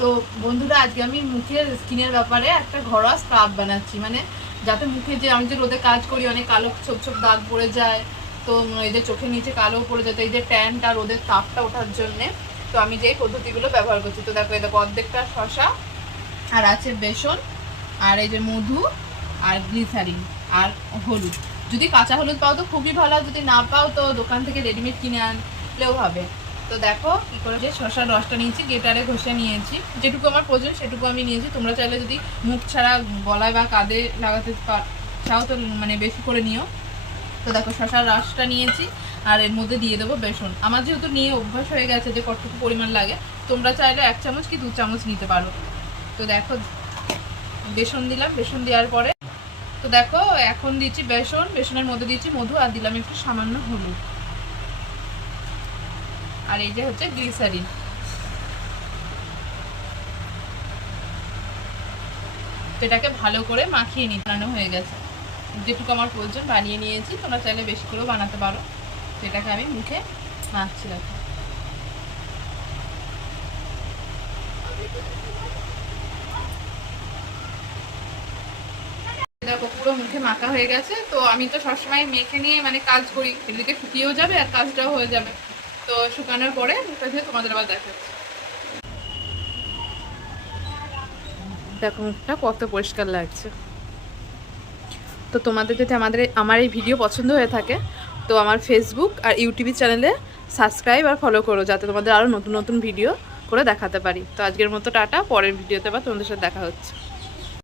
তো বন্ধুরা, আজকে আমি মুখের স্কিনের ব্যাপারে একটা ঘরোয়া স্ক্রাব বানাচ্ছি। মানে যাতে মুখে যে আমি যে রোদে কাজ করি, অনেক কালো ছোপ ছোপ দাগ পড়ে যায়, তো এই যে চোখের নিচে কালো পড়ে যায়, তো এই যে ট্যানটা, রোদের তাপটা ওঠার জন্যে, তো আমি যে পদ্ধতিগুলো ব্যবহার করছি। তো দেখো, এই দেখো, অর্ধেকটা শশা আর আছে বেসন, আর এই যে মধু, আর গ্লিসারিন, আর হলুদ। যদি কাঁচা হলুদ পাও তো খুবই ভালো যদি না পাও তো দোকান থেকে রেডিমেড কিনে আনলেও হবে। তো দেখো কি করে যে শশার রসটা নিয়েছি গেটারে ঘষে নিয়েছি। যেটুকু আমার প্রয়োজন সেটুকু আমি নিয়েছি। তোমরা চাইলে যদি মুখ ছাড়া গলায় বা কাঁধে লাগাতে চাও তো মানে বেশি করে নিও। তো দেখো শশার রসটা নিয়েছি আর এর মধ্যে দিয়ে দেবো বেসন। আমার যেহেতু নিয়ে অভ্যাস হয়ে গেছে যে কতটুকু পরিমাণ লাগে, তোমরা চাইলে এক চামচ কি দু চামচ নিতে পারো। তো দেখো, বেসন দিলাম। বেসন দেওয়ার পরে তো দেখো, এখন দিচ্ছি বেসন। বেসনের মধ্যে দিচ্ছি মধু আর দিলাম একটু সামান্য হলুদ। আর এই যে হচ্ছে গ্লিসারিন। এটাকে ভালো করে মাখিয়ে নিতে বানানো হয়ে গেছে। যেটুকু আমার প্রয়োজন বানিয়ে নিয়েছি, তোমরা চাইলে বেশি করেও বানাতে পারো। তো এটাকে আমি মুখে মাখছি দেখো। দেখো, পুরো মুখে মাখা হয়ে গেছে। তো আমি তো সবসময় মেখে নিয়ে মানে কাজ করি, এদিকে শুকিয়েও যাবে আর কাজটাও হয়ে যাবে। তো শুকানোর পরে তোমাদের আবার দেখাচ্ছি। দেখো মুখটা কত পরিষ্কার লাগছে। তো তোমাদের যদি আমাদের, আমার এই ভিডিও পছন্দ হয়ে থাকে, তো আমার ফেসবুক আর ইউটিউব চ্যানেলে সাবস্ক্রাইব আর ফলো করো, যাতে তোমাদের আরও নতুন নতুন ভিডিও করে দেখাতে পারি। তো আজকের মতো টাটা, পরের ভিডিওতে বা তোমাদের সাথে দেখা হচ্ছে।